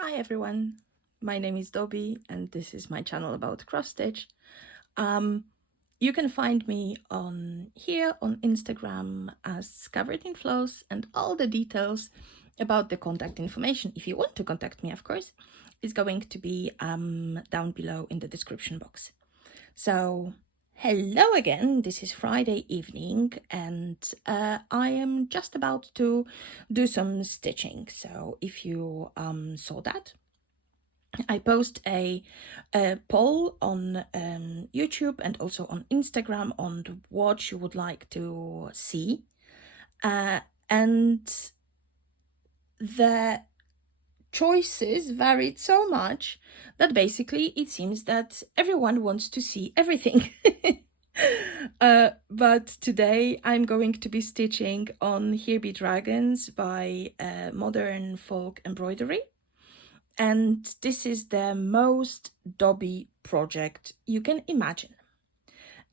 Hi everyone, my name is Dobby and this is my channel about cross stitch. You can find me on here on Instagram as Covered in Flows, and all the details about the contact information, if you want to contact me of course, is going to be down below in the description box. So hello again, this is Friday evening and I am just about to do some stitching. So if you saw that, I post a poll on YouTube and also on Instagram on what you would like to see. And the choices varied so much that basically it seems that everyone wants to see everything. But today I'm going to be stitching on Here Be Dragons by Modern Folk Embroidery. And this is the most Dobby project you can imagine.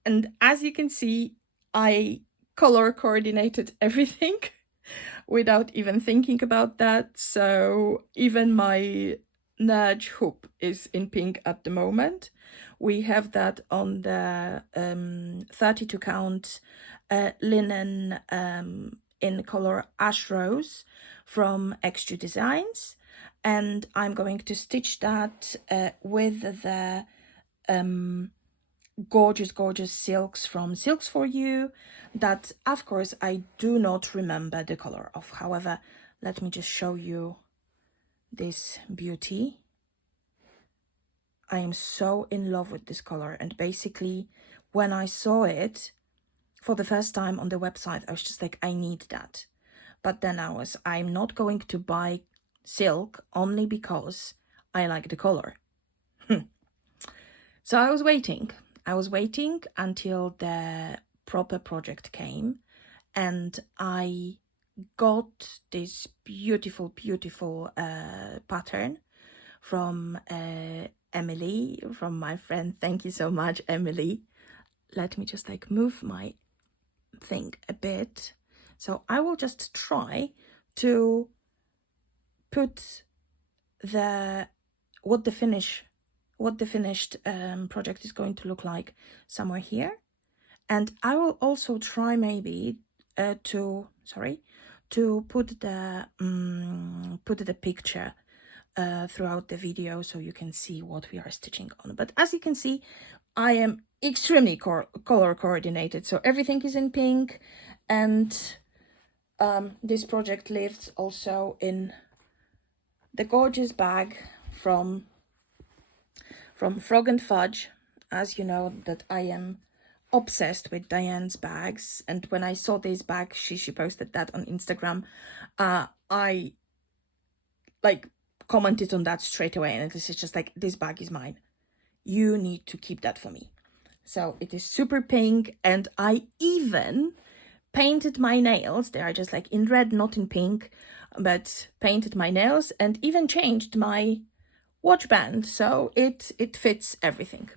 And as you can see, I color coordinated everything without even thinking about that. So even my nudge hoop is in pink at the moment. We have that on the 32 count linen in color Ash Rose from XJuDesigns. And I'm going to stitch that with the gorgeous silks from Silks For You that of course I do not remember the color of. However, let me just show you this beauty. I am so in love with this color, and basically when I saw it for the first time on the website, I was just like, I need that. But then I'm not going to buy silk only because I like the color. So I was waiting until the proper project came, and I got this beautiful pattern from Emily, from my friend. Thank you so much, Emily. Let me just move my thing a bit. So I will just try to put what the finished project is going to look like somewhere here. And I will also try maybe to put the picture throughout the video so you can see what we are stitching on. But as you can see, I am extremely color coordinated, so everything is in pink. And this project lives also in the gorgeous bag from Frog and Fudge. As you know, that I am obsessed with Diane's bags, and when I saw this bag, she posted that on Instagram, I commented on that straight away, and this is just like, this bag is mine, you need to keep that for me. So it is super pink, and I even painted my nails. They are just like in red, not in pink, but painted my nails and even changed my watch band, so it fits everything.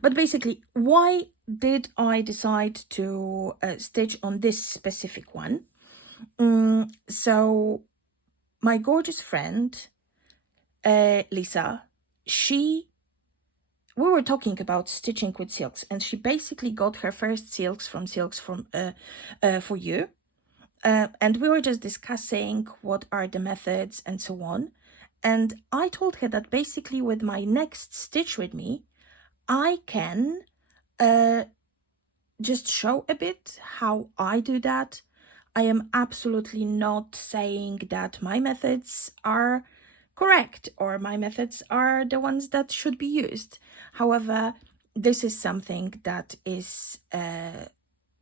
But basically, why did I decide to stitch on this specific one? So my gorgeous friend Lisa, we were talking about stitching with silks, and she basically got her first silks from For You, and we were just discussing what are the methods and so on. And I told her that basically with my next stitch with me, I can just show a bit how I do that. I am absolutely not saying that my methods are correct or my methods are the ones that should be used. However, this is something that is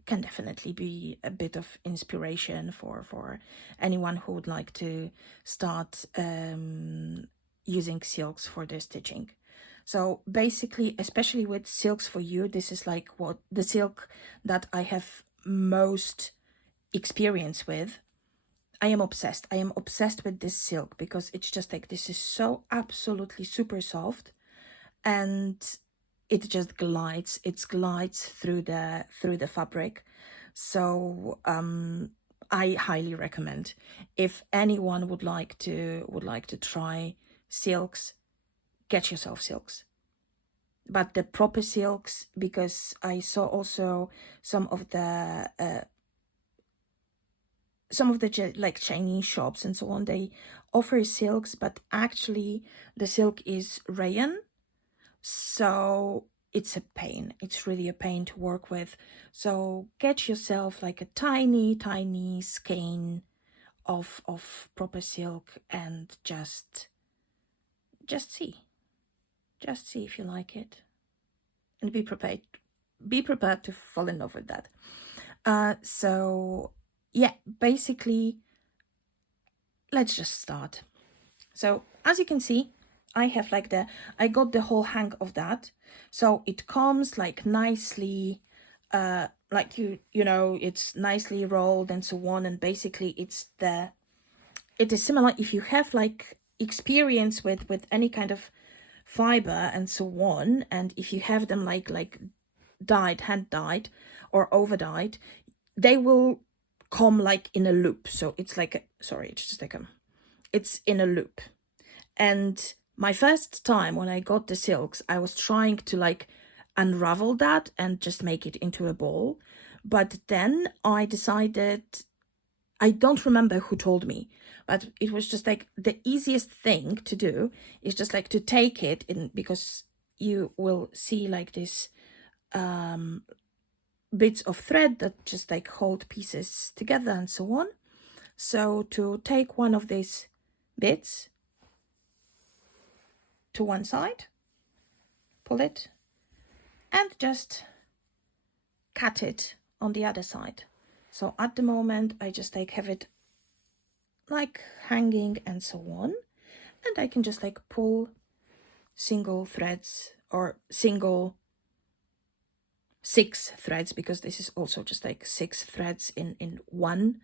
can definitely be a bit of inspiration for anyone who would like to start using silks for their stitching. So basically, especially with Silks For You, this is like what the silk that I have most experience with. I am obsessed with this silk because it's just like, this is so absolutely super soft, and it just glides. It glides through the fabric. So I highly recommend, if anyone would like to try silks, get yourself silks. But the proper silks, because I saw also some of the like Chinese shops and so on, they offer silks, but actually the silk is rayon, so it's a pain. It's really a pain to work with. So get yourself like a tiny skein of proper silk and just see if you like it, and be prepared to fall in love with that. So yeah, basically let's just start. So as you can see, I got the whole hang of that. So it comes like nicely, like you know, it's nicely rolled and so on. And basically it is similar if you have like experience with any kind of fiber and so on. And if you have them like dyed, hand dyed or over dyed, they will come like in a loop. So it's like it's in a loop. And my first time when I got the silks, I was trying to like unravel that and just make it into a ball. But then I decided, I don't remember who told me, but it was just like the easiest thing to do is just like to take it in, because you will see like this bits of thread that just like hold pieces together and so on. So to take one of these bits to one side, pull it, and just cut it on the other side. So at the moment I just like have it like hanging and so on, and I can just like pull single threads or single 6 threads, because this is also just like 6 threads in one,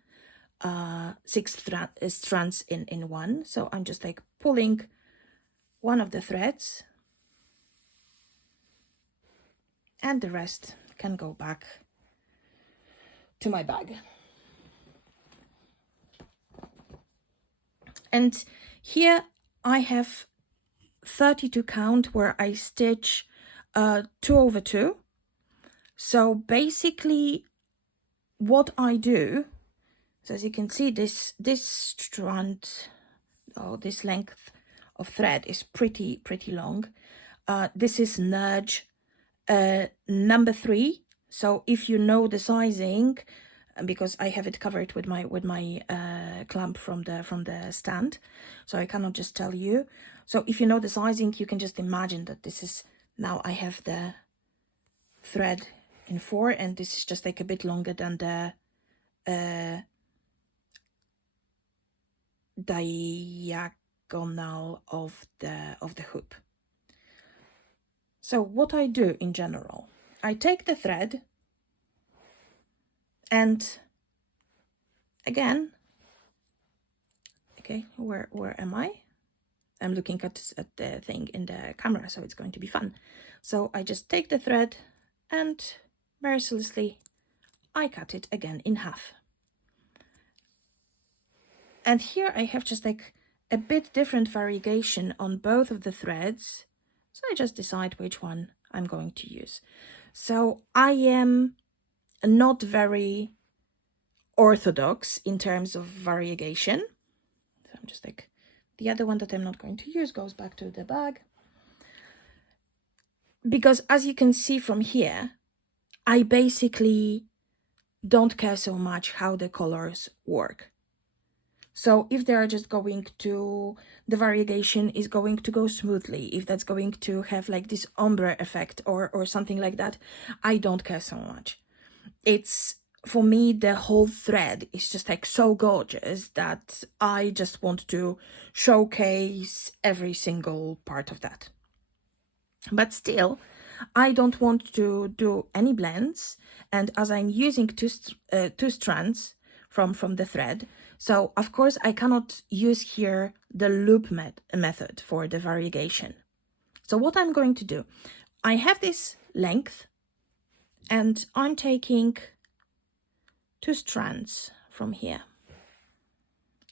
6 strands in one. So I'm just like pulling one of the threads, and the rest can go back to my bag. And here I have 32 count where I stitch 2/2. So basically what I do, so as you can see, this strand, this length of thread is pretty long. This is nudge number 3. So if you know the sizing, because I have it covered with my clamp from the stand, so I cannot just tell you. So if you know the sizing, you can just imagine that this is, now I have the thread in 4, and this is just like a bit longer than the diagonal of the hoop. So what I do in general, I take the thread, and again, okay, where am I? I'm looking at the thing in the camera, so it's going to be fun. So I just take the thread and mercilessly I cut it again in half. And here I have just like a bit different variegation on both of the threads. So I just decide which one I'm going to use. So I am not very orthodox in terms of variegation. So I'm just like, the other one that I'm not going to use goes back to the bag. Because as you can see from here, I basically don't care so much how the colors work. So if they are just going to, the variegation is going to go smoothly, if that's going to have like this ombre effect or something like that, I don't care so much. It's, for me, the whole thread is just like so gorgeous that I just want to showcase every single part of that. But still, I don't want to do any blends, and as I'm using two strands from the thread, so of course I cannot use here the loop method for the variegation. So what I'm going to do, I have this length, and I'm taking 2 strands from here.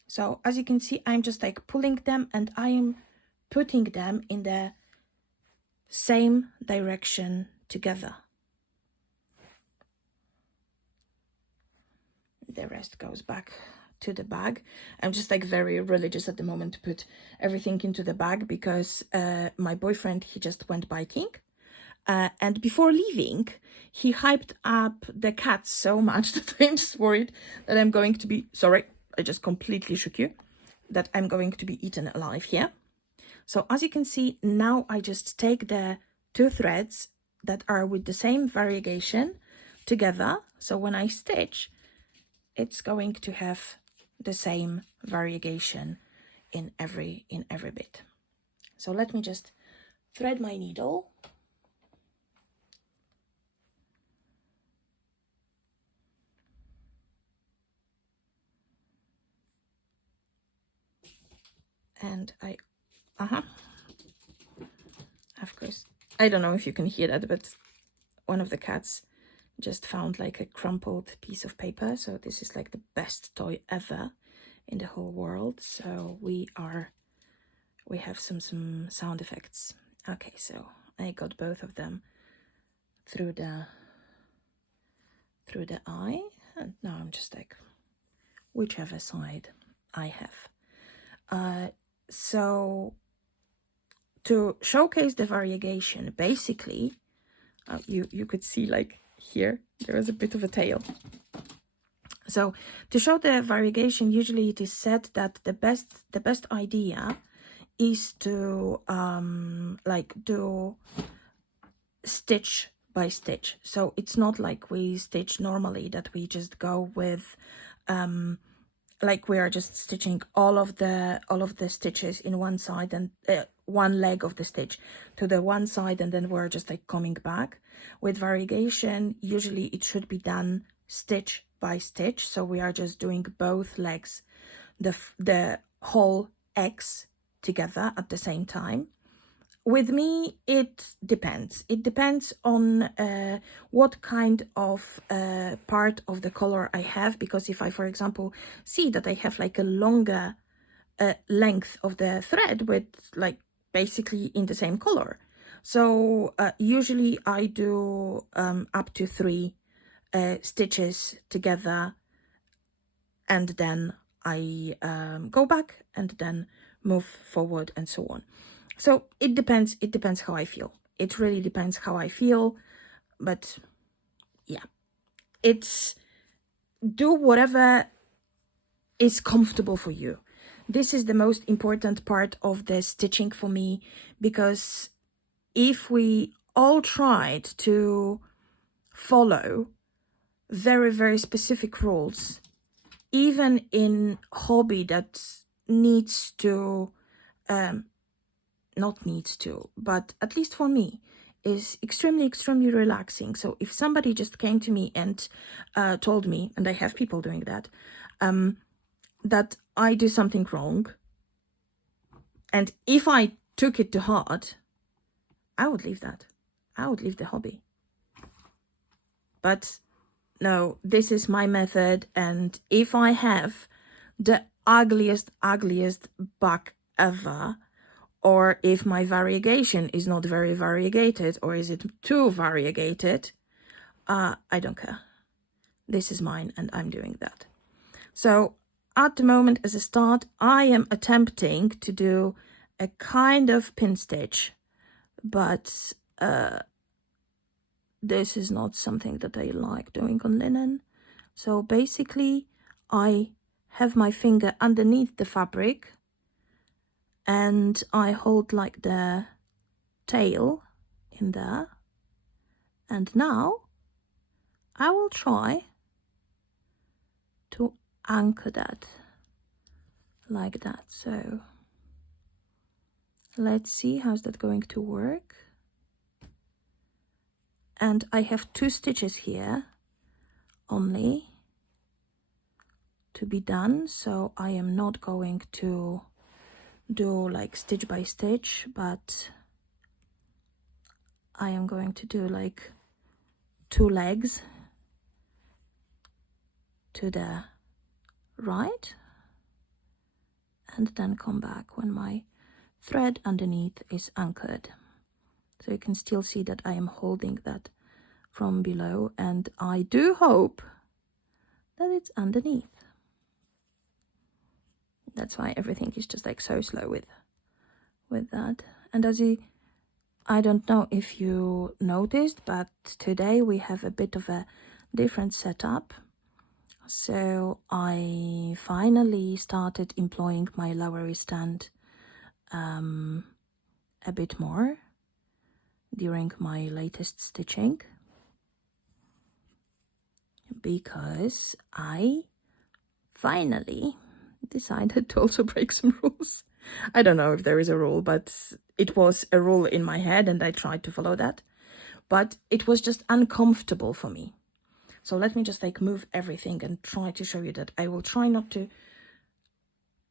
So as you can see, I'm just like pulling them, and I am putting them in the same direction together. The rest goes back to the bag. I'm just like very religious at the moment to put everything into the bag because my boyfriend, he just went biking. And before leaving, he hyped up the cats so much that I'm just worried that I'm going to be, sorry, I just completely shook you, that I'm going to be eaten alive here. So as you can see, now I just take the two threads that are with the same variegation together. So when I stitch, it's going to have the same variegation in every bit. So let me just thread my needle. And of course, I don't know if you can hear that, but one of the cats just found like a crumpled piece of paper. So this is like the best toy ever in the whole world. So we have some sound effects. Okay, so I got both of them through the eye, and now I'm just like whichever side I have. So to showcase the variegation, basically, you could see like here there is a bit of a tail. So to show the variegation, usually it is said that the best idea is to like do stitch by stitch. So it's not like we stitch normally, that we just go with like we are just stitching all of the stitches in one side, and one leg of the stitch to the one side, and then we're just like coming back. With variegation, usually it should be done stitch by stitch, so we are just doing both legs, the whole X together at the same time. With me, it depends. It depends on what kind of part of the color I have, because if I, for example, see that I have like a longer length of the thread with like basically in the same color, so usually I do up to 3 stitches together, and then I go back and then move forward and so on. So it depends how I feel. It really depends how I feel. But yeah, it's do whatever is comfortable for you. This is the most important part of the stitching for me, because if we all tried to follow very, very specific rules, even in hobby that needs to not needs to, but at least for me, is extremely relaxing. So if somebody just came to me and told me, and I have people doing that, that I do something wrong, and if I took it to heart, I would leave that. I would leave the hobby. But no, this is my method, and if I have the ugliest back ever, or if my variegation is not very variegated, or is it too variegated, I don't care. This is mine, and I'm doing that. So at the moment, as a start, I am attempting to do a kind of pin stitch, but this is not something that I like doing on linen. So basically, I have my finger underneath the fabric, and I hold like the tail in there, and now I will try to anchor that like that. So let's see how's that going to work. And I have 2 stitches here only to be done, so I am not going to do like stitch by stitch, but I am going to do like 2 legs to the right, and then come back when my thread underneath is anchored. So you can still see that I am holding that from below, and I do hope that it's underneath. That's why everything is just like so slow with that. And I don't know if you noticed, but today we have a bit of a different setup. So I finally started employing my lowery stand a bit more during my latest stitching, because I finally decided to also break some rules. I don't know if there is a rule, but it was a rule in my head and I tried to follow that, but it was just uncomfortable for me. So let me just like move everything and try to show you that. I will try not to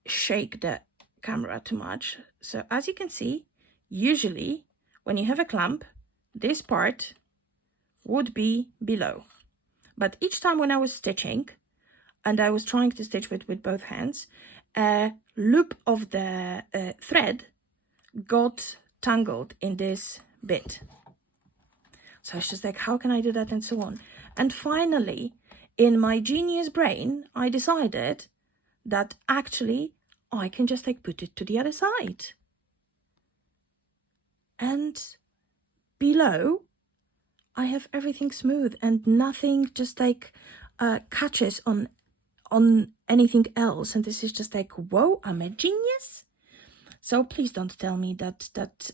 shake the camera too much. So as you can see, usually when you have a clamp, this part would be below. But each time when I was stitching, and I was trying to stitch with both hands, a loop of the thread got tangled in this bit. So it's just like, how can I do that, and so on. And finally, in my genius brain, I decided that actually I can just like put it to the other side. And below, I have everything smooth and nothing just like catches on anything else. And this is just like, whoa, I'm a genius. So please don't tell me that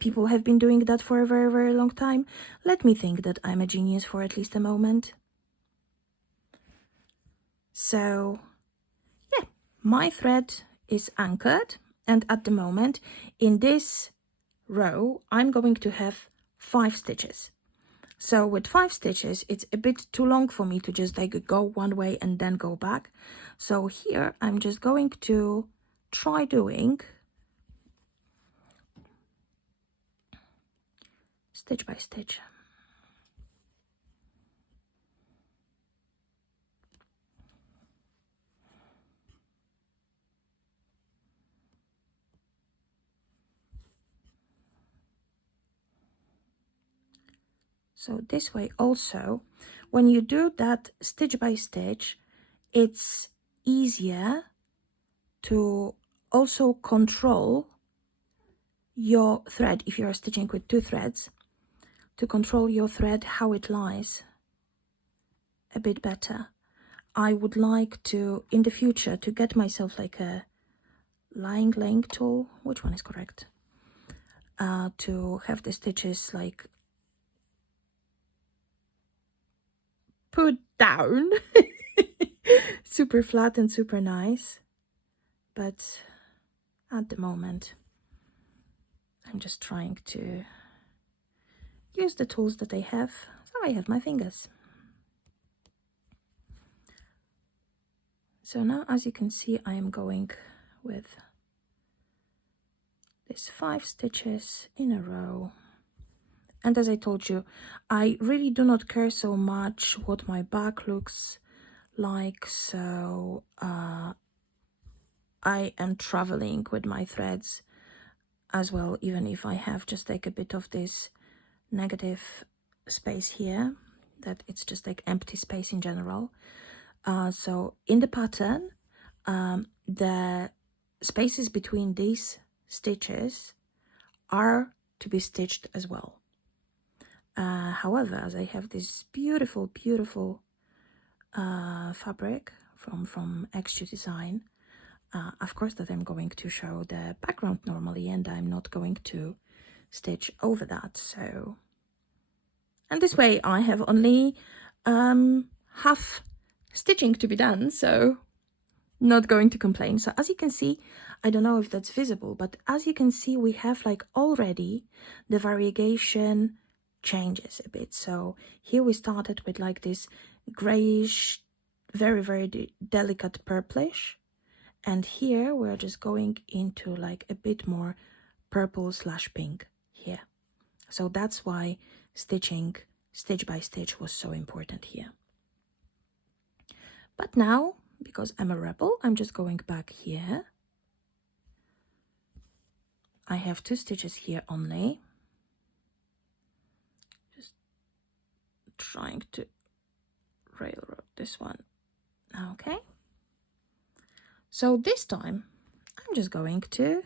people have been doing that for a very, very long time. Let me think that I'm a genius for at least a moment. So yeah, my thread is anchored, and at the moment in this row I'm going to have 5 stitches. So with 5 stitches, it's a bit too long for me to just like go one way and then go back. So here I'm just going to try doing stitch by stitch. So this way also, when you do that stitch by stitch, it's easier to also control your thread. If you're stitching with 2 threads, to control your thread, how it lies a bit better. I would like to, in the future, to get myself like a laying tool. Which one is correct? To have the stitches like put down super flat and super nice, but at the moment I'm just trying to use the tools that I have. So I have my fingers. So now, as you can see, I am going with these 5 stitches in a row. And as I told you, I really do not care so much what my back looks like, so I am traveling with my threads as well, even if I have just like a bit of this negative space here, that it's just like empty space in general. So in the pattern, the spaces between these stitches are to be stitched as well. However, as I have this beautiful fabric from XJuDesigns, of course that I'm going to show the background normally, and I'm not going to stitch over that. So, and this way I have only half stitching to be done, so not going to complain. So as you can see, I don't know if that's visible, but as you can see, we have like already the variegation changes a bit. So here we started with like this grayish, very delicate purplish, and here we're just going into like a bit more purple / pink here. So that's why stitching stitch by stitch was so important here. But now, because I'm a rebel, I'm just going back here I have 2 stitches here only. Just trying to railroad this one. Okay. So this time I'm just going to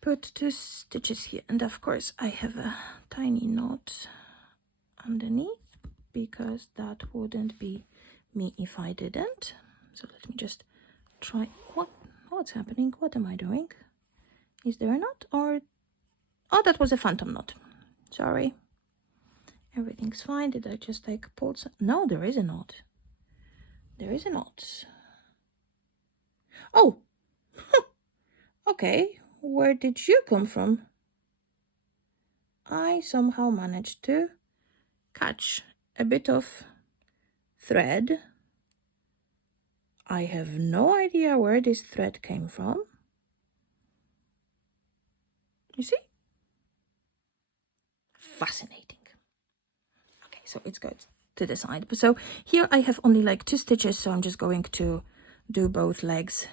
put 2 stitches here, and of course I have a tiny knot underneath because that wouldn't be me if I didn't. So let me just try. What's happening? What am I doing? Is there a knot? Or oh, that was a phantom knot. Sorry. Everything's fine. Did I just like pull some? No, there is a knot. There is a knot. Oh. Okay. Where did you come from? I somehow managed to catch a bit of thread. I have no idea where this thread came from. You see? Fascinating. Okay, so it's good to the side. So here I have only like 2 stitches, so I'm just going to do both legs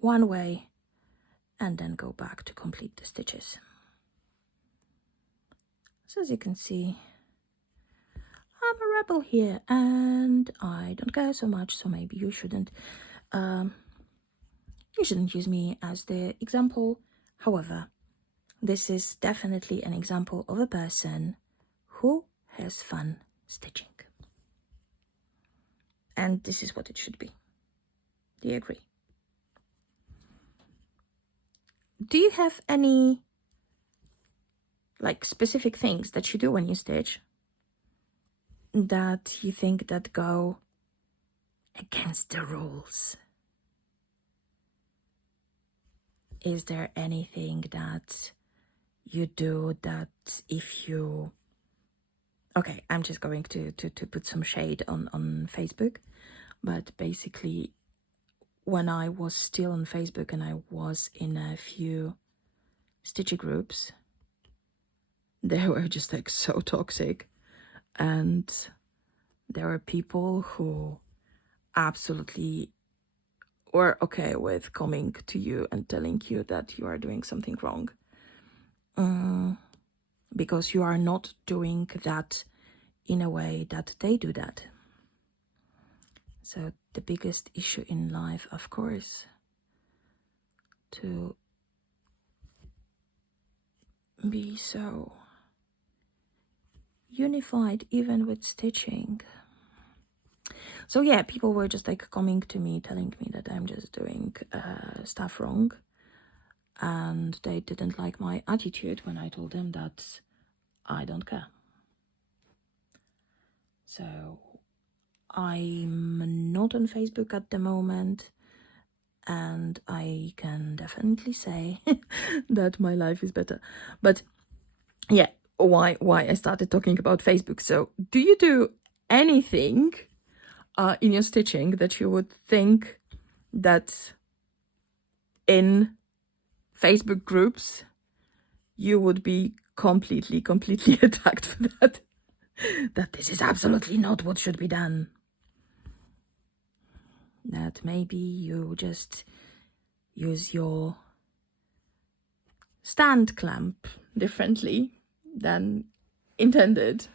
one way and then go back to complete the stitches. So as you can see, I'm a rebel here and I don't care so much, so maybe you shouldn't use me as the example. However, this is definitely an example of a person who has fun stitching. And this is what it should be. Do you agree? Do you have any like specific things that you do when you stitch that you think that go against the rules? Is there anything that you do that if you... Okay, I'm just going to put some shade on Facebook, but basically when I was still on Facebook and I was in a few stitchy groups, they were just like so toxic, and there were people who absolutely were okay with coming to you and telling you that you are doing something wrong because you are not doing that in a way that they do that. So the biggest issue in life, of course, to be so unified even with stitching. So yeah, people were just like coming to me telling me that I'm just doing stuff wrong, and they didn't like my attitude when I told them that I don't care. So I'm not on Facebook at the moment, and I can definitely say that my life is better. But yeah, why I started talking about Facebook. So do you do anything in your stitching that you would think that in Facebook groups you would be completely attacked for that? That this is absolutely not what should be done? That maybe you just use your stand clamp differently than intended,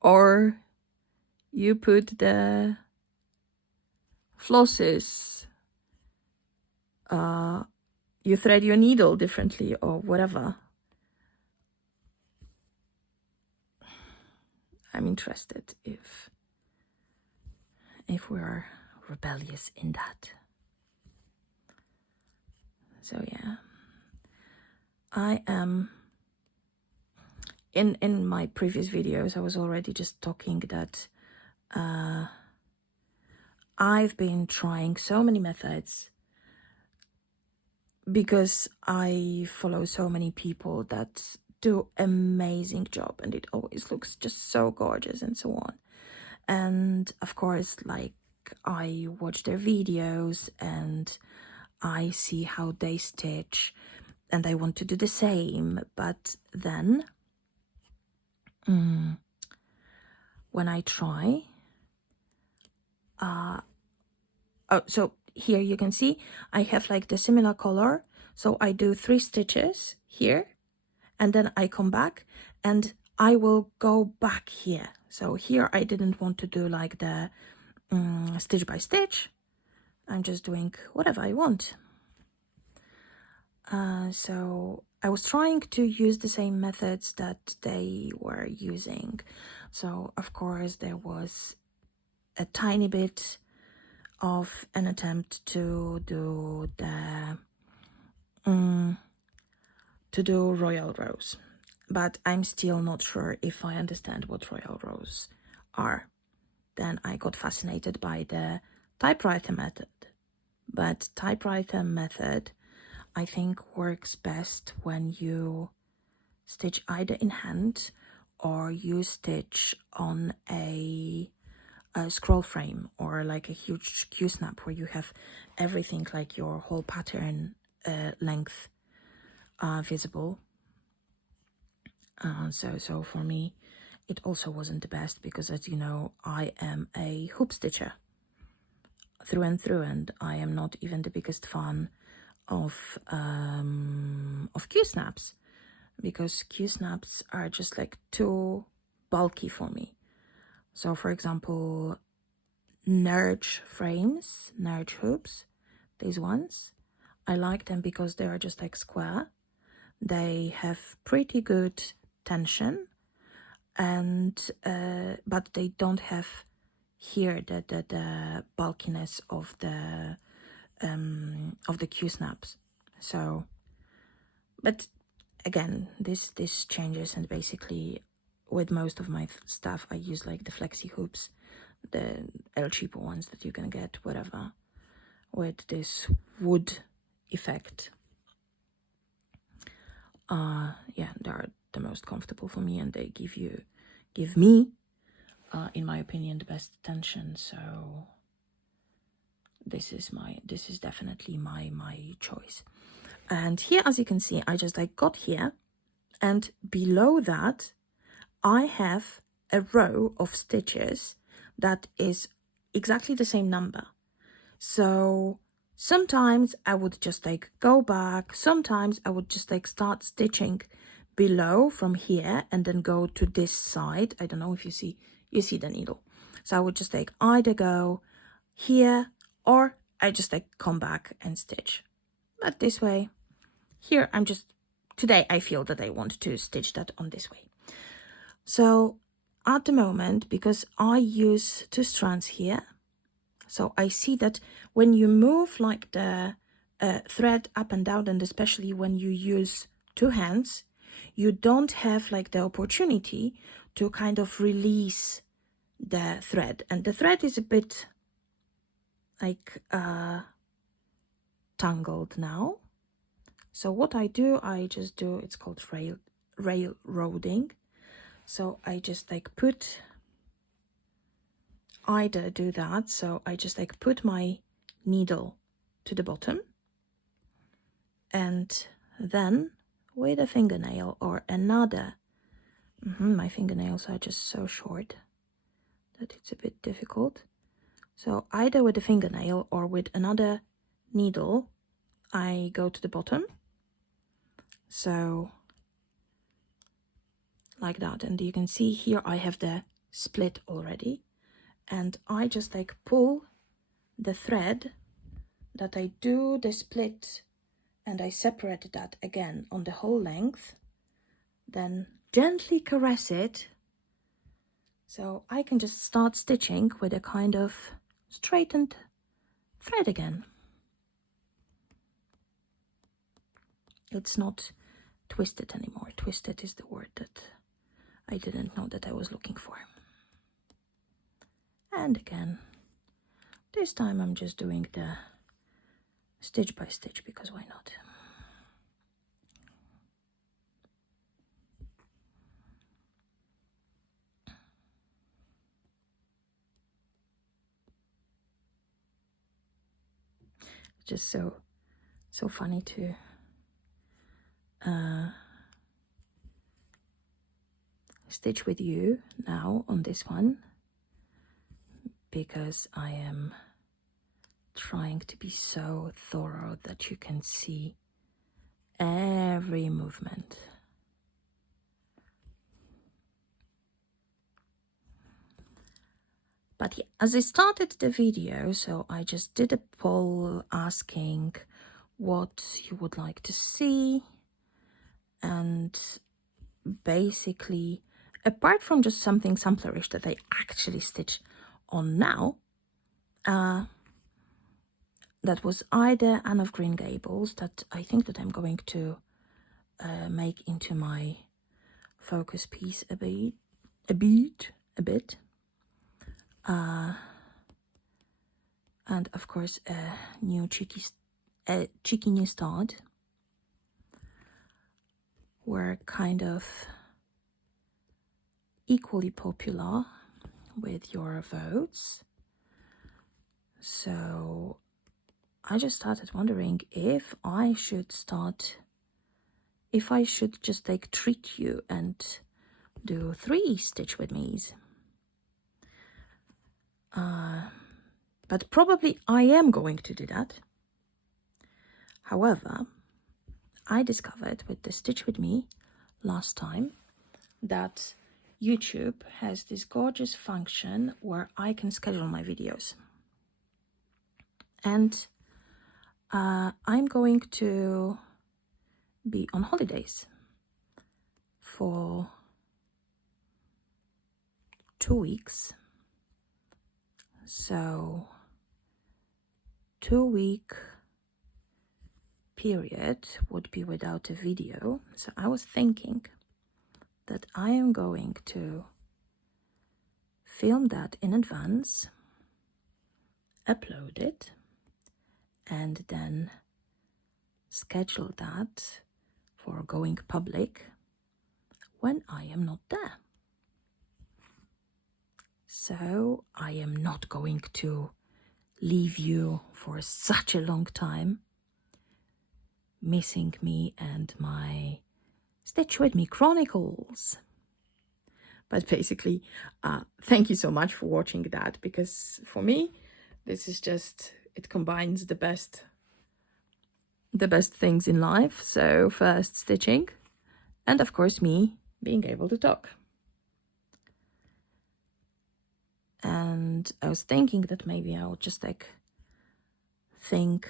or you put the flosses, you thread your needle differently, or whatever. I'm interested if we are rebellious in that. So yeah, I am in my previous videos I was already just talking that I've been trying so many methods because I follow so many people that do amazing job, and it always looks just so gorgeous and so on. And of course, like, I watch their videos and I see how they stitch and I want to do the same. But then when I try, oh, so here you can see I have like the similar color. So I do 3 stitches here, and then I come back and I will go back here. So here I didn't want to do like the stitch by stitch. I'm just doing whatever I want. So I was trying to use the same methods that they were using. So of course there was a tiny bit of an attempt to do the royal rows, but I'm still not sure if I understand what royal rows are. Then I got fascinated by the typewriter method, but typewriter method I think works best when you stitch either in hand or you stitch on a scroll frame or like a huge Q-snap where you have everything like your whole pattern length visible. So for me it also wasn't the best because, as you know, I am a hoop stitcher through and through, and I am not even the biggest fan of Q-snaps, because Q-snaps are just like too bulky for me. So for example, Nerge frames, Nerge hoops, these ones, I like them because they are just like square. They have pretty good tension, and but they don't have here the bulkiness of the Q-snaps. So, but again, this changes, and basically with most of my stuff I use like the flexi hoops, the El Cheapo ones that you can get whatever, with this wood effect. Yeah, they are the most comfortable for me, and they give me in my opinion the best tension. So this is definitely my choice. And here, as you can see, I just like got here, and below that I have a row of stitches that is exactly the same number. So sometimes I would just like go back, sometimes I would just like start stitching below from here and then go to this side. I don't know if you see the needle. So I would just like either go here or I just like come back and stitch. But this way, here I'm just, today I feel that I want to stitch that on this way. So at the moment, because I use 2 strands here, so I see that when you move like the thread up and down, and especially when you use 2 hands, you don't have like the opportunity to kind of release the thread, and the thread is a bit like tangled now. So what I do, I just do, it's called railroading. So I just like either do that, so I just like put my needle to the bottom, and then with a fingernail or another, my fingernails are just so short that it's a bit difficult. So either with a fingernail or with another needle, I go to the bottom. So like that, and you can see here I have the split already, and I just like pull the thread that I do the split, and I separate that again on the whole length, then gently caress it, so I can just start stitching with a kind of straightened thread again. It's not twisted anymore. Twisted is the word that I didn't know that I was looking for. And again, this time I'm just doing the stitch by stitch, because why not? Just so funny to stitch with you now on this one, because I am trying to be so thorough that you can see every movement. But yeah, as I started the video, so I just did a poll asking what you would like to see. And basically, apart from just something samplerish that I actually stitch on now, that was either Anne of Green Gables, that I think that I'm going to make into my focus piece a bit. And of course a new cheeky new start, were kind of equally popular with your votes. So I just started wondering if I should just like treat you and do 3 stitch with me's. But probably I am going to do that. However, I discovered with the Stitch With Me last time that YouTube has this gorgeous function where I can schedule my videos. And I'm going to be on holidays for 2 weeks. So 2-week period would be without a video. So I was thinking that I am going to film that in advance, upload it, and then schedule that for going public when I am not there. So I am not going to leave you for such a long time, missing me and my Stitch With Me Chronicles. But basically, thank you so much for watching that, because for me, this is just, it combines the best things in life. So first stitching, and of course me being able to talk. And I was thinking that maybe I would just like think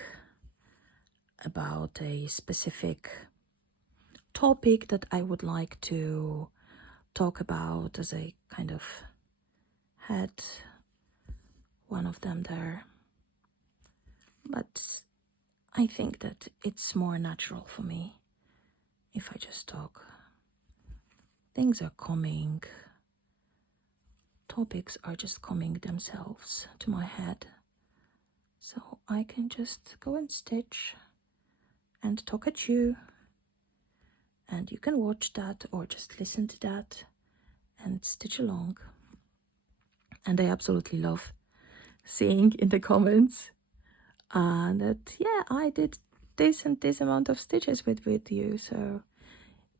about a specific topic that I would like to talk about, as I kind of had one of them there. But I think that it's more natural for me if I just talk. Things are coming, topics are just coming themselves to my head. So I can just go and stitch and talk at you. And you can watch that or just listen to that and stitch along. And I absolutely love seeing in the comments that, yeah, I did this and this amount of stitches with you. So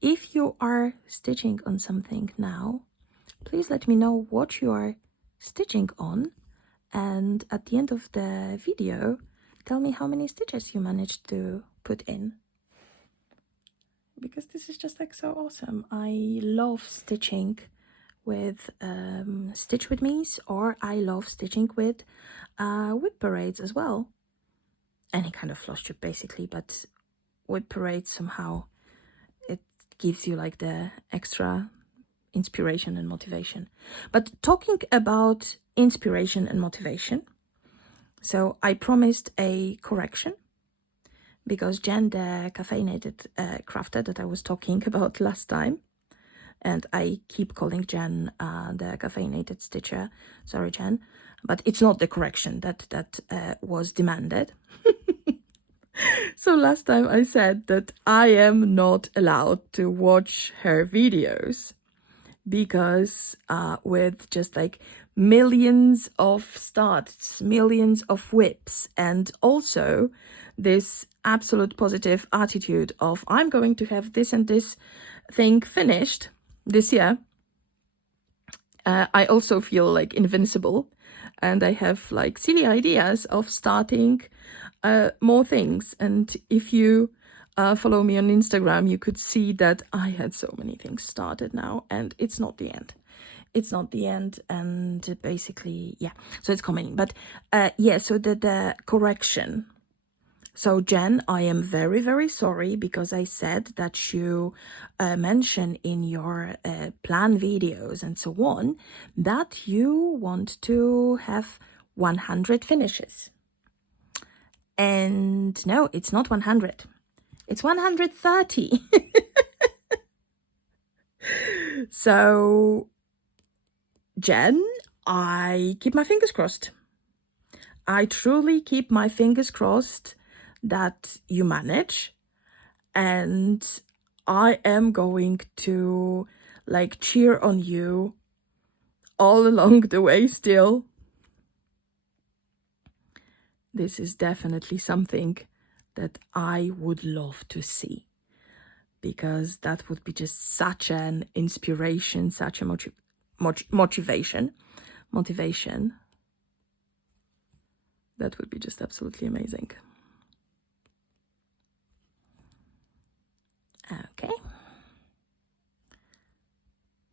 if you are stitching on something now, please let me know what you are stitching on. And at the end of the video, tell me how many stitches you managed to put in. Because this is just like so awesome. I love stitching with Stitch With Me's, or I love stitching with whip parades as well. Any kind of floss strip basically, but whip parades somehow, it gives you like the extra inspiration and motivation. But talking about inspiration and motivation, so I promised a correction, because Jen, the caffeinated crafter that I was talking about last time, and I keep calling Jen the caffeinated stitcher, sorry Jen, but it's not the correction that was demanded. So last time I said that I am not allowed to watch her videos, because with just like millions of starts, millions of whips, and also this absolute positive attitude of I'm going to have this and this thing finished this year, I also feel like invincible and I have like silly ideas of starting more things. And if you follow me on Instagram, you could see that I had so many things started now, and it's not the end. It's not the end, and basically, yeah, so it's coming. But yeah, so the correction. So Jen, I am very, very sorry, because I said that you mention in your plan videos and so on that you want to have 100 finishes. And no, it's not 100. It's 130. So, Jen, I keep my fingers crossed. I truly keep my fingers crossed that you manage, and I am going to like cheer on you all along the way still. This is definitely something that I would love to see, because that would be just such an inspiration, such a motivation. That would be just absolutely amazing. Okay.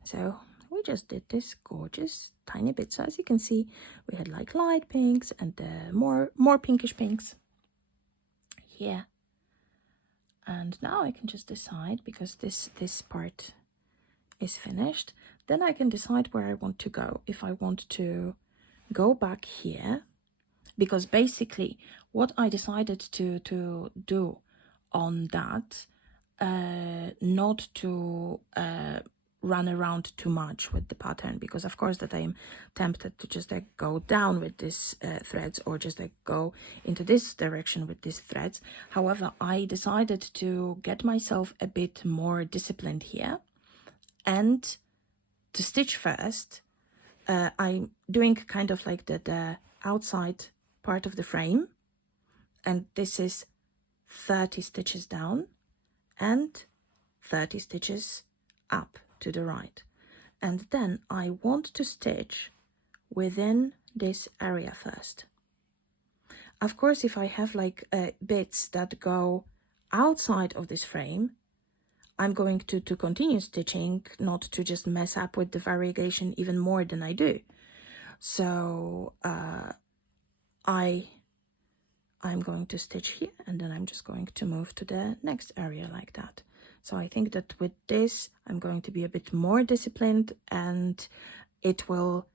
So we just did this gorgeous tiny bit. So as you can see, we had like light pinks and more pinkish pinks here. And now I can just decide, because this part is finished, then I can decide where I want to go. If I want to go back here, because basically what I decided to do on that, not to run around too much with the pattern, because of course that I am tempted to just like go down with these threads, or just like go into this direction with these threads. However, I decided to get myself a bit more disciplined here, and to stitch first. I'm doing kind of like the outside part of the frame, and this is 30 stitches down and 30 stitches up to the right. And then I want to stitch within this area first. Of course, if I have like bits that go outside of this frame, I'm going to continue stitching, not to just mess up with the variegation even more than I do. So I'm going to stitch here, and then I'm just going to move to the next area like that. So I think that with this, I'm going to be a bit more disciplined, and it will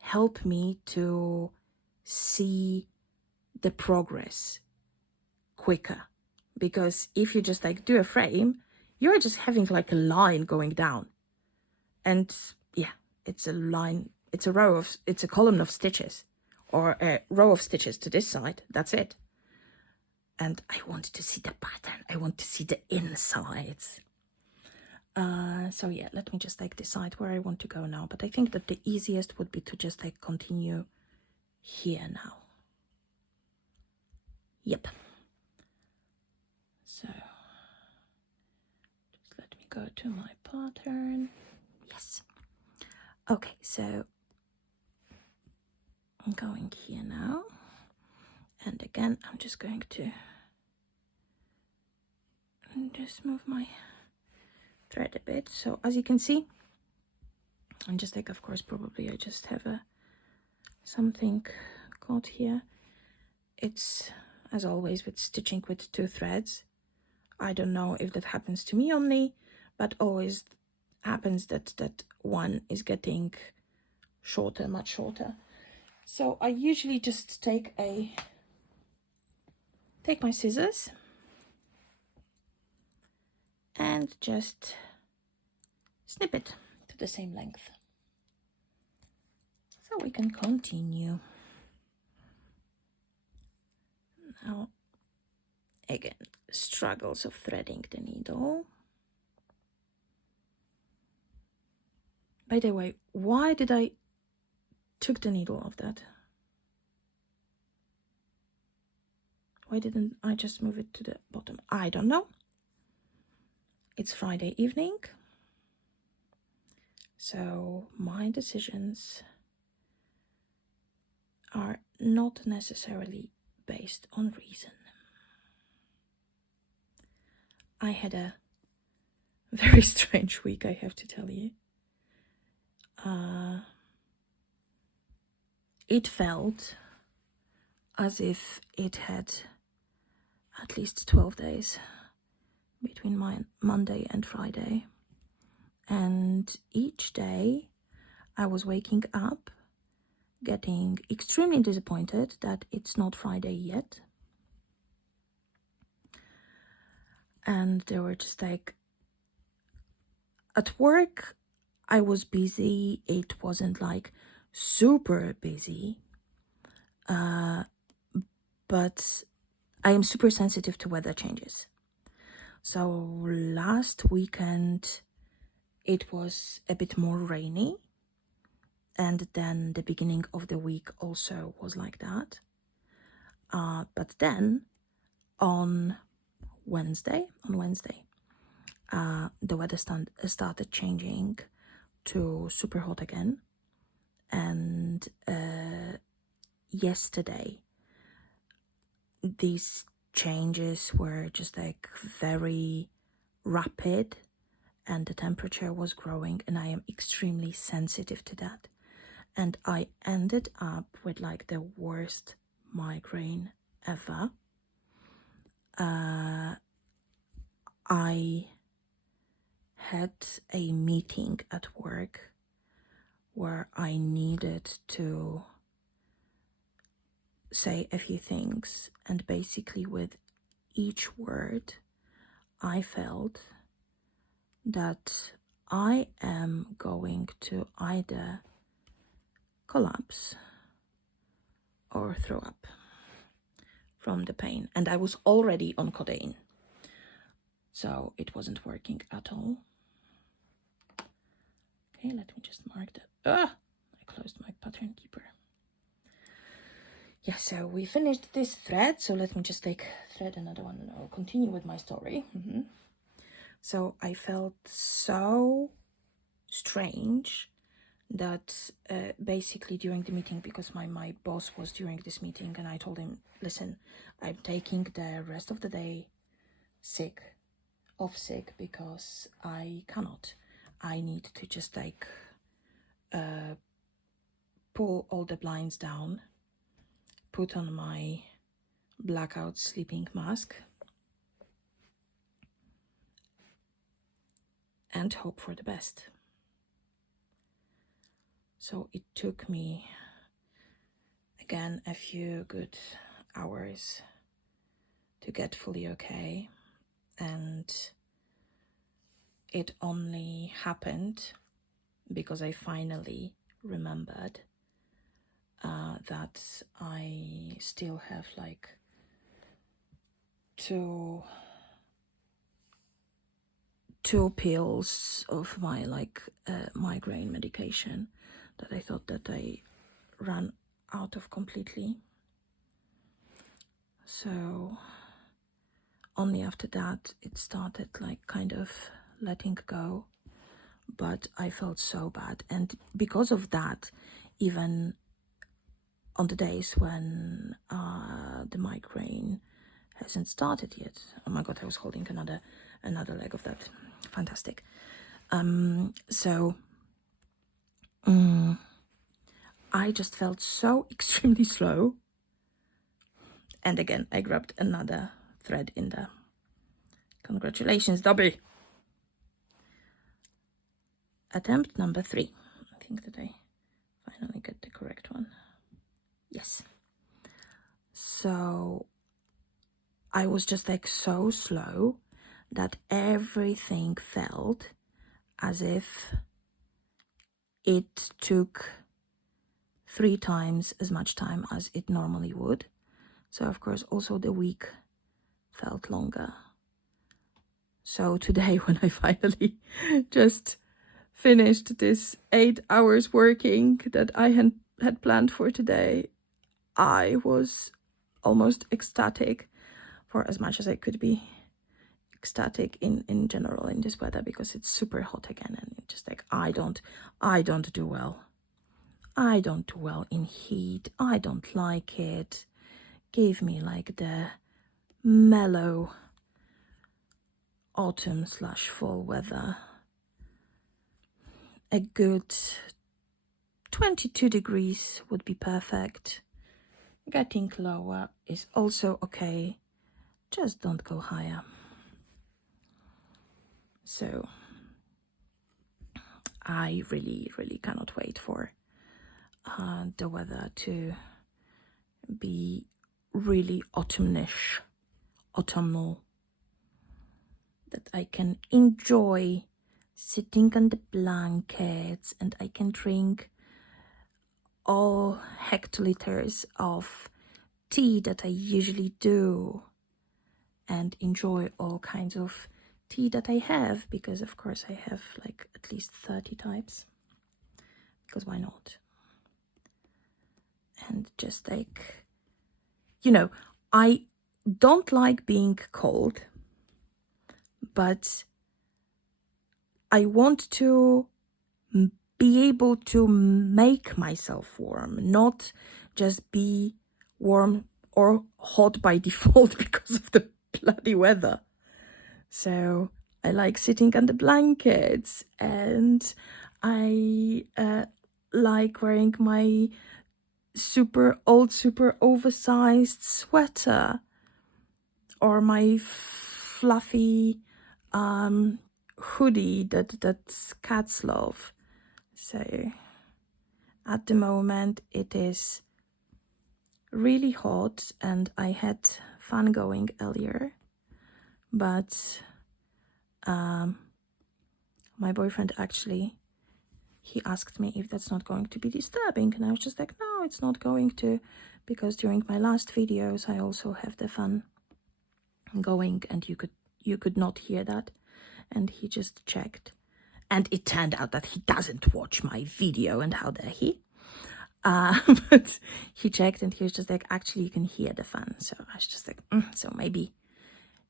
help me to see the progress quicker. Because if you just like do a frame, you're just having like a line going down. And yeah, it's a line, it's a column of stitches, or a row of stitches to this side. That's it. And I want to see the pattern. I want to see the insides. So yeah, let me just like decide where I want to go now. But I think that the easiest would be to just like continue here now. Yep. So just let me go to my pattern. Yes. Okay, so I'm going here now. And again, I'm just going to just move my thread a bit. So as you can see, and just like, of course, probably I just have something caught here. It's, as always, with stitching with 2 threads. I don't know if that happens to me only, but always happens that one is getting shorter, much shorter. So I usually just take my scissors and just snip it to the same length. So we can continue. Now, again, struggles of threading the needle. By the way, why did I took the needle off that? Why didn't I just move it to the bottom? I don't know. It's Friday evening, so my decisions are not necessarily based on reason. I had a very strange week, I have to tell you. It felt as if it had at least 12 days between my Monday and Friday. And each day I was waking up, getting extremely disappointed that it's not Friday yet. And they were just like, at work, I was busy. It wasn't like super busy. But I am super sensitive to weather changes. So last weekend, it was a bit more rainy. And then the beginning of the week also was like that. But then on Wednesday, the weather started changing to super hot again. And yesterday, these changes were just like very rapid, and the temperature was growing, and I am extremely sensitive to that. And I ended up with like the worst migraine ever. I had a meeting at work where I needed to say a few things, and basically with each word I felt that I am going to either collapse or throw up from the pain. And I was already on codeine, so it wasn't working at all. Okay, let me just mark that. I closed my pattern keeper. Yeah, so we finished this thread, so let me just thread another one and I'll continue with my story. So I felt so strange that basically during the meeting, because my boss was during this meeting, and I told him, listen, I'm taking the rest of the day off sick because I cannot. I need to just pull all the blinds down, put on my blackout sleeping mask, and hope for the best. So it took me, again, a few good hours to get fully okay. And it only happened because I finally remembered that I still have two pills of my migraine medication that I thought that I ran out of completely. So only after that it started kind of letting go, but I felt so bad. And because of that, even on the days when the migraine hasn't started yet, oh my god, I was holding another leg of that. Fantastic. I just felt so extremely slow. And again, I grabbed another thread in there. Congratulations, Dobby. Attempt number 3. I think that I finally get the correct one. Yes. So I was just so slow that everything felt as if it took 3 times as much time as it normally would. So of course also the week felt longer. So today, when I finally just finished this 8 hours working that I had planned for today, I was almost ecstatic, for as much as I could be ecstatic in general in this weather, because it's super hot again, and it's just I don't do well I don't do well in heat. I don't like it. Give me like the mellow autumn/fall weather. A good 22 degrees would be perfect. Getting lower is also okay. Just don't go higher. So I really, really cannot wait for the weather to be really autumnish, autumnal, that I can enjoy sitting on the blankets and I can drink all hectoliters of tea that I usually do and enjoy all kinds of tea that I have, because of course I have like at least 30 types, because why not? And just like, you know, I don't like being cold, but I want to be able to make myself warm, not just be warm or hot by default because of the bloody weather. So I like sitting on the blankets, and I like wearing my super oversized sweater or my fluffy hoodie that cats love. So at the moment it is really hot and I had fun going earlier, but my boyfriend actually, he asked me if that's not going to be disturbing, and I was just like, no, it's not going to, because during my last videos I also have the fun going, and you could not hear that. And he just checked, and it turned out that he doesn't watch my video, and how dare he. But he checked and he was just like, actually you can hear the fun. So I was just like, so maybe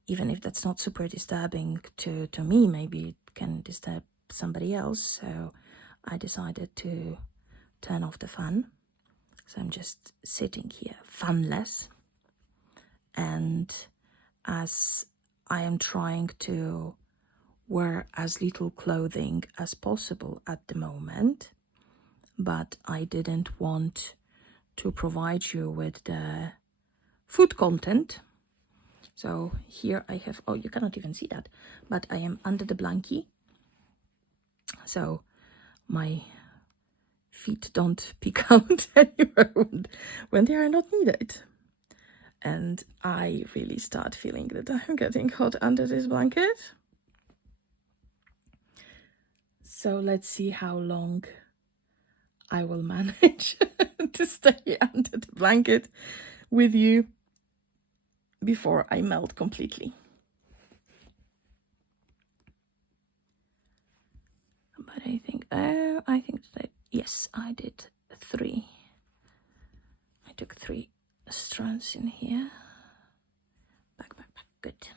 even if that's not super disturbing to me, maybe it can disturb somebody else. So I decided to turn off the fan. So I'm just sitting here funless, and as I am trying to wear as little clothing as possible at the moment, but I didn't want to provide you with the food content. So here I have, oh, you cannot even see that, but I am under the blankie, so my feet don't peek out anywhere when they are not needed. And I really start feeling that I'm getting hot under this blanket. So let's see how long I will manage to stay under the blanket with you before I melt completely. But I think that yes, I did 3. I took 3 strands in here. Back, good.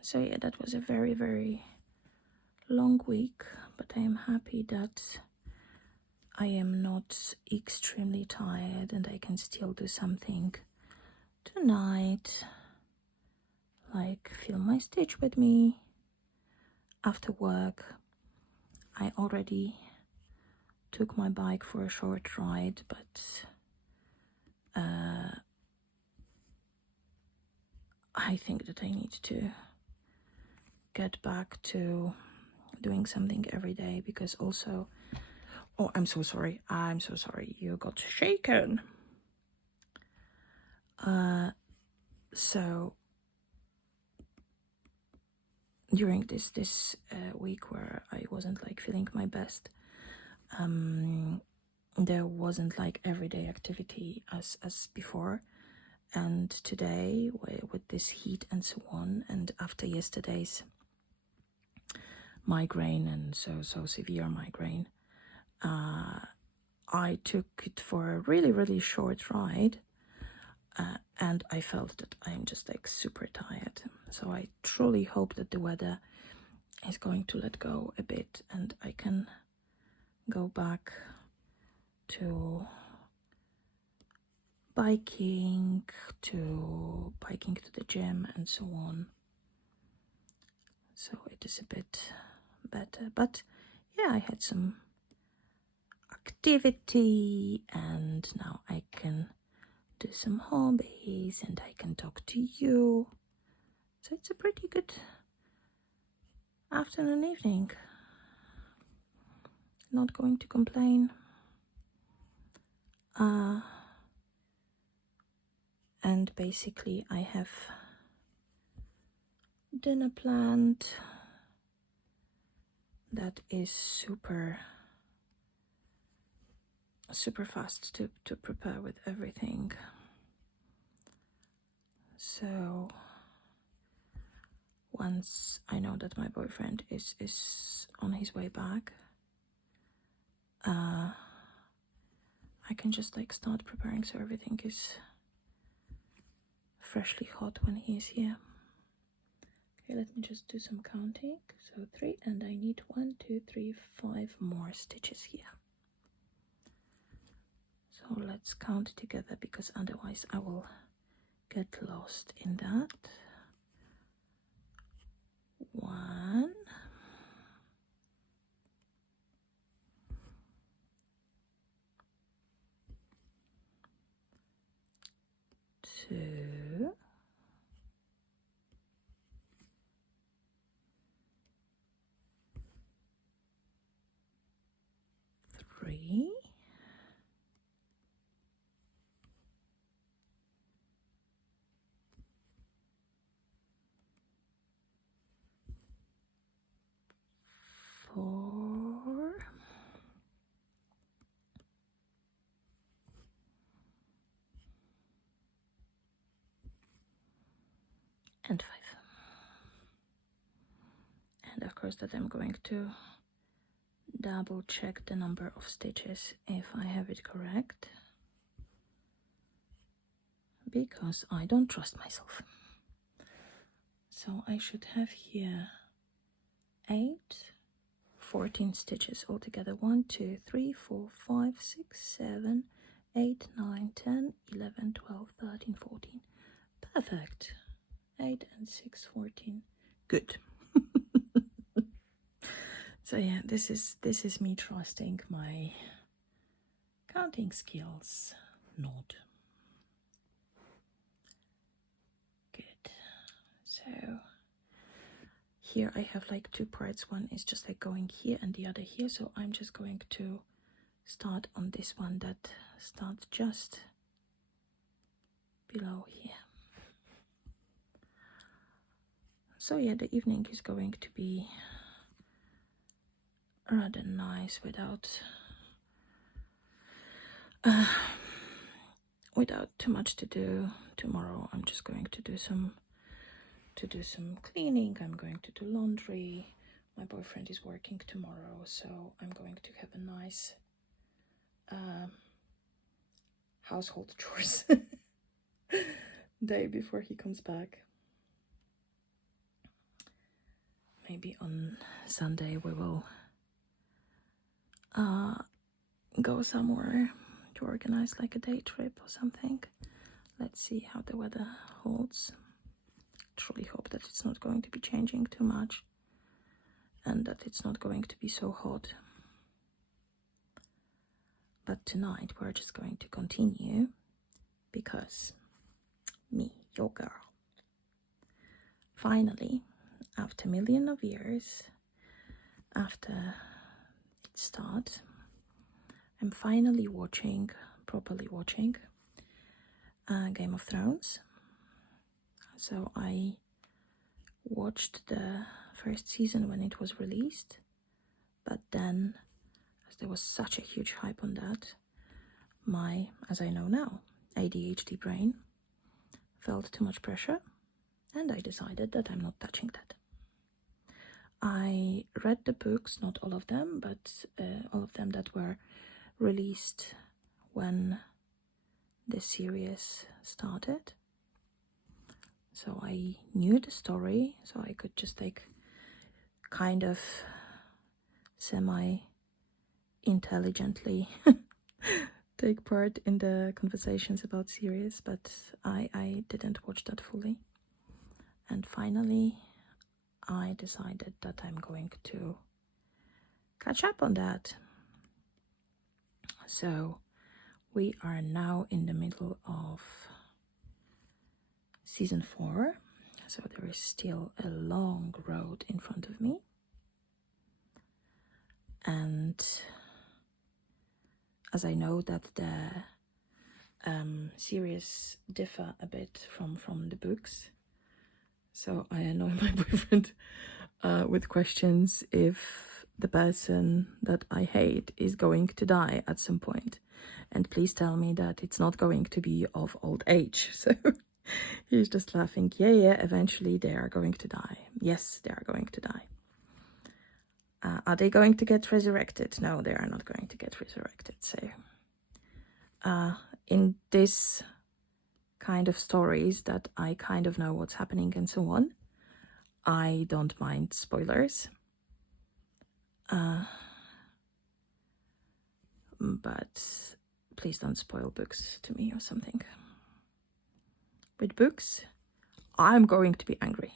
So yeah, that was a very, very long week, but I am happy that I am not extremely tired and I can still do something tonight, like film my stitch with me after work. I already took my bike for a short ride, but I think that I need to get back to doing something every day, because also, oh, I'm so sorry, you got shaken. So during this week where I wasn't like feeling my best, there wasn't like everyday activity as before. And today, with this heat and so on, and after yesterday's migraine, and so severe migraine, I took it for a really, really short ride, and I felt that I'm just like super tired. So I truly hope that the weather is going to let go a bit, and I can go back to biking to the gym and so on. So it is a bit better. But yeah, I had some activity, and now I can do some hobbies and I can talk to you. So it's a pretty good afternoon, evening. Not going to complain. And basically I have dinner planned that is super fast to prepare with everything. So once I know that my boyfriend is on his way back, I can just like start preparing so everything is freshly hot when he is here. Okay, let me just do some counting. So 3, and I need 1, 2, 3, 5 more stitches here. So let's count together, because otherwise I will get lost in that. 1, 2, 3, 4, and 5. And of course that I'm going to double check the number of stitches if I have it correct, because I don't trust myself. So I should have here 14 stitches altogether. 1, 2, 3, 4, 5, 6, 7, 8, 9, 10, 11, 12, 13, 14. Perfect. 8 and 6, 14. Good. So yeah, this is me trusting my counting skills. Not good. So here I have like 2 parts. One is just like going here and the other here. So I'm just going to start on this one that starts just below here. So yeah, the evening is going to be rather nice without too much to do. Tomorrow I'm just going to do some cleaning. I'm going to do laundry. My boyfriend is working tomorrow, so I'm going to have a nice household chores day before he comes back. Maybe on Sunday we will go somewhere to organize like a day trip or something. Let's see how the weather holds. Truly hope that it's not going to be changing too much and that it's not going to be so hot. But tonight we're just going to continue, because me, your girl, finally, after a million of years, after it started, I'm finally properly watching Game of Thrones. So I watched the first season when it was released, but then, as there was such a huge hype on that, my, as I know now, ADHD brain felt too much pressure, and I decided that I'm not touching that. I read the books, not all of them, but all of them that were released when the series started. So I knew the story, so I could just like kind of semi-intelligently take part in the conversations about series, but I didn't watch that fully. And finally, I decided that I'm going to catch up on that. So we are now in the middle of season 4, so there is still a long road in front of me. And as I know that the series differ a bit from the books, so I annoy my boyfriend with questions if the person that I hate is going to die at some point. And please tell me that it's not going to be of old age. So he's just laughing. Yeah, eventually they are going to die. Yes, they are going to die. Are they going to get resurrected? No, they are not going to get resurrected. So in this kind of stories that I kind of know what's happening and so on, I don't mind spoilers. But please don't spoil books to me or something. With books, I'm going to be angry.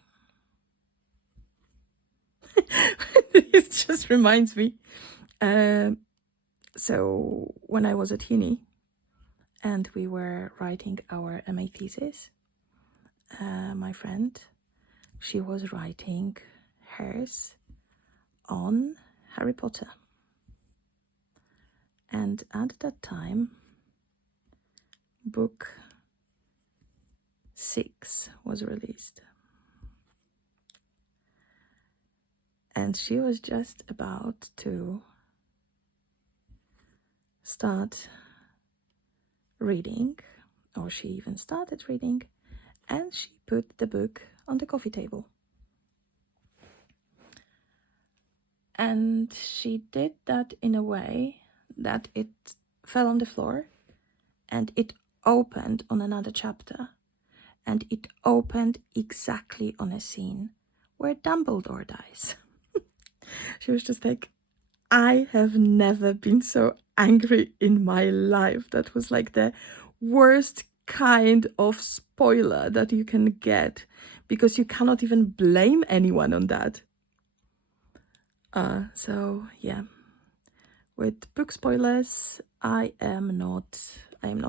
It just reminds me. So when I was at uni and we were writing our MA thesis, my friend, she was writing hers on Harry Potter. And at that time, book 6 was released. And she was just about to start reading, or she even started reading, and she put the book on the coffee table. And she did that in a way that it fell on the floor and it opened on another chapter, and it opened exactly on a scene where Dumbledore dies. She was just like, I have never been so angry in my life. That was like the worst kind of spoiler that you can get, because you cannot even blame anyone on that. So yeah, with book spoilers, I am not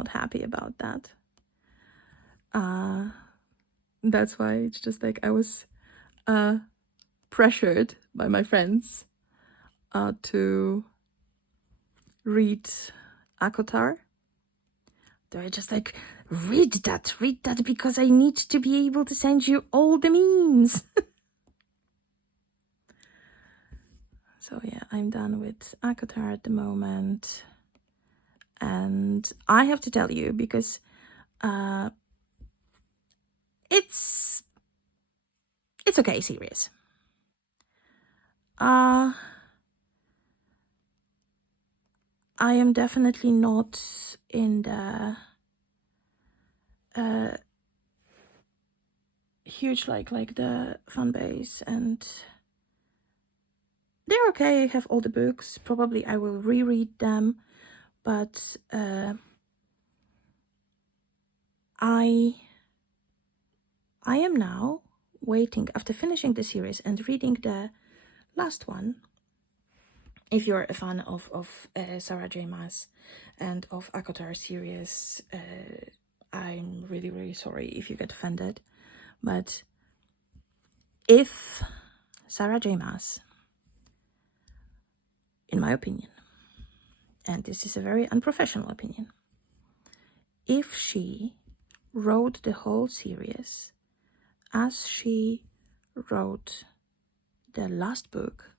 happy about that. That's why it's just like I was pressured by my friends to read Akotar. They're just like, read that because I need to be able to send you all the memes. So yeah, I'm done with Akotar at the moment. And I have to tell you, because it's okay series. I am definitely not in the huge like the fan base, and they're okay. I have all the books. Probably I will reread them, but I am now waiting, after finishing the series and reading the last one. If you're a fan of Sarah J. Maas and of Akotar series, I'm really, really sorry if you get offended. But if Sarah J. Maas, in my opinion, and this is a very unprofessional opinion, if she wrote the whole series as she wrote the last book,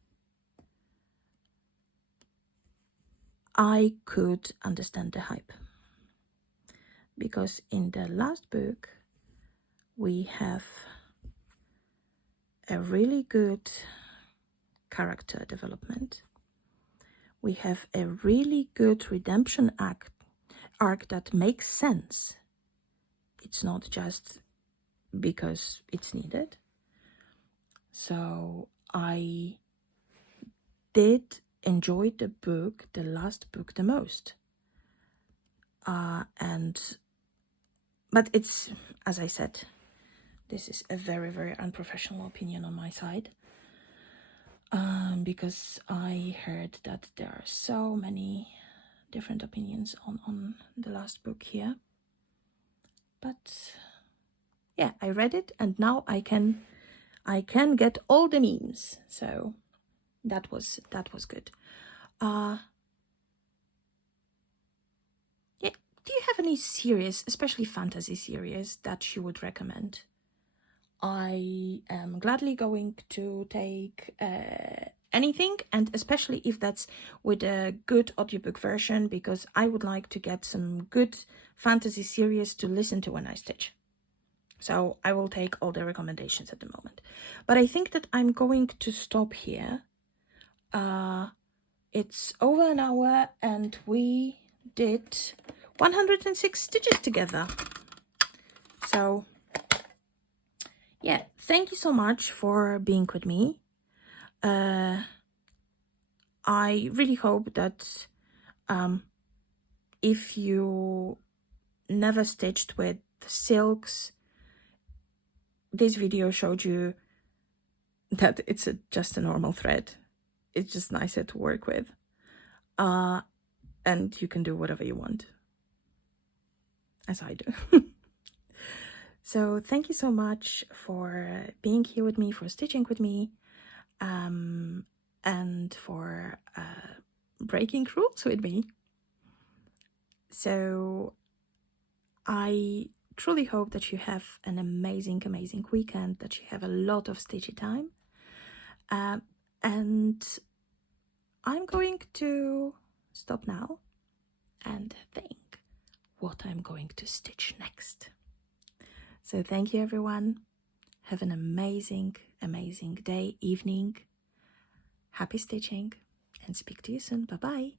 I could understand the hype. Because in the last book, we have a really good character development. We have a really good redemption arc that makes sense. It's not just because it's needed. So I did enjoy the last book the most. But it's, as I said, this is a very, very unprofessional opinion on my side. Because I heard that there are so many different opinions on the last book here. But yeah, I read it, and now I can get all the memes. So that was good. Yeah, do you have any series, especially fantasy series, that you would recommend? I am gladly going to take anything, and especially if that's with a good audiobook version, because I would like to get some good fantasy series to listen to when I stitch. So I will take all the recommendations at the moment. But I think that I'm going to stop here. It's over an hour and we did 106 stitches together. So yeah, thank you so much for being with me. I really hope that if you never stitched with silks, this video showed you that it's just a normal thread. It's just nicer to work with. And you can do whatever you want, as I do. So thank you so much for being here with me, for stitching with me, and for breaking rules with me. So I truly hope that you have an amazing, amazing weekend, that you have a lot of stitchy time. And I'm going to stop now and think what I'm going to stitch next. So thank you, everyone. Have an amazing, amazing day, evening. Happy stitching, and speak to you soon. Bye-bye.